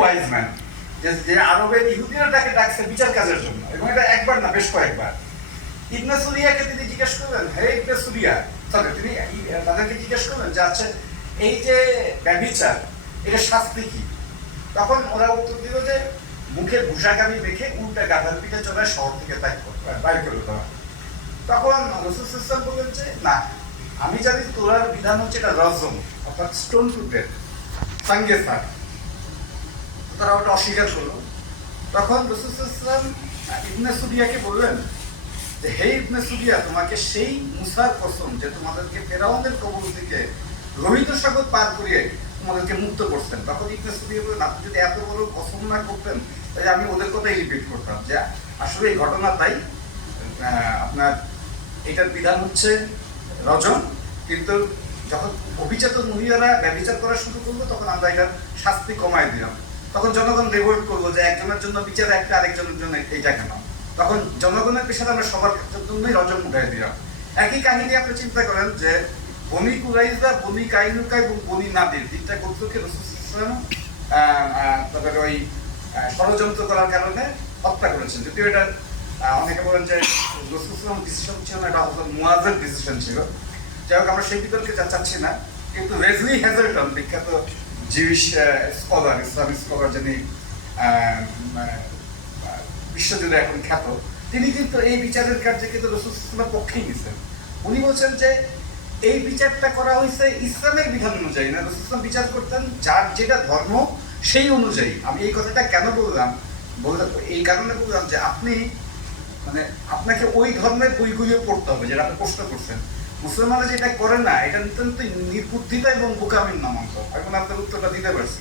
Wise man যে আরবের ইহুদিরা তাকে ডাকছে বিচার কাজের জন্য, এবং এটা একবার না বেশ কয়েকবার। ইবনে সুরিয়াকে তিনি জিজ্ঞেস করলেন, হে ইবনে সুরিয়া, তিনি তাদেরকে জিজ্ঞেস করলেন যে আচ্ছা এই যে ব্যভিচার এটা শাস্তি কি? তখন ওরা উত্তর দিল যে মুখে ভূষাকামি মেখে উল্টা গাধার পিঠে চড়ায় শহর থেকে বাইর করে দেওয়া। তখন রাসূল সাল্লাল্লাহু আলাইহি ওয়াসাল্লাম বললেন যে না, আমি জানি তোরার বিধান হচ্ছে এটা রজম, অর্থাৎ স্টোন টু ডেথ, সাঙ্গে সার। তারা ওটা অস্বীকার করলো। তখন রাসূল সাল্লাল্লাহু আলাইহি ওয়াসাল্লাম ইবনে সুরিয়াকে বললেন যে হে ইবনে সুরিয়া, তোমাকে সেই মুসার কসম যে তোমাদেরকে ফেরাউনের কবল থেকে লোহিত সাগর পার করিয়ে তোমাদেরকে মুক্ত করতেন। তখন ইবনে সুরিয়া বললেন, আপনি যদি এত বড় কসম না করতেন তাহলে আমি ওদের কথাই রিপিট করতাম যে আসলে এই ঘটনা তাই, আপনার এটার বিধান হচ্ছে রজম, কিন্তু যখন অভিজাত মহিলারা ব্যভিচার করা শুরু করলো তখন আমরা এটার শাস্তি কমায় দিলাম। তখন জনগণ রেভোল্ট করলো যে একজনের জন্য বিচার একটা, আরেকজনের জন্য এইটা কেন? তখন জনগণের পেশাতে আমরা সবার জন্যই রজম উঠাই দিলাম। একই কাহিনী আপনি চিন্তা করেন যে বনি কুরাইজা, বনি কাইনুকা এবং বনি নাদির তিনটা গোত্রকে রাসূল সাল্লাল্লাহু আলাইহি ওয়াসাল্লাম তাদের ওই ষড়যন্ত্র করার কারণে হত্যা করেছেন। যদিও এটা অনেকে বলেন যে রাসূল সাল্লাল্লাহু আলাইহি ওয়াসাল্লাম ডিসিশন ছিল না, এটা হযরত মুআযের ডিসিশন ছিল। যাই হোক, আমরা সেই বিতর্কে চাচ্ছি না। কিন্তু লেসলি হ্যাজেলটন, বিখ্যাত জিউস স্কলার, ইসলামিক স্কলার, যিনি বিশ্বজুড়ে এখন খ্যাত, তিনি কিন্তু এই বিচারের কার্যে কিন্তু রাসূল সাল্লাল্লাহু আলাইহি ওয়াসাল্লামের পক্ষেই নিছেন। উনি বলছেন যে এই বিচারটা করা হয়েছে ইসলামের বিধান অনুযায়ী না, রাসূল সাল্লাল্লাহু আলাইহি ওয়াসাল্লাম বিচার করতেন যার যেটা ধর্ম সেই অনুযায়ী। আমি এই কথাটা কেন বললাম, এই কারণে বললাম যে আপনি আপনাকে ওই ধর্মের বইগুলিও পড়তে হবে যেটা আপনি প্রশ্ন করছেন। মুসলমানরা যেটা করে না, এটা নিতান্ত নির্বুদ্ধিতা এবং বোকামির নামান্তর। এখন আপনার উত্তরটা দিতে পারছি।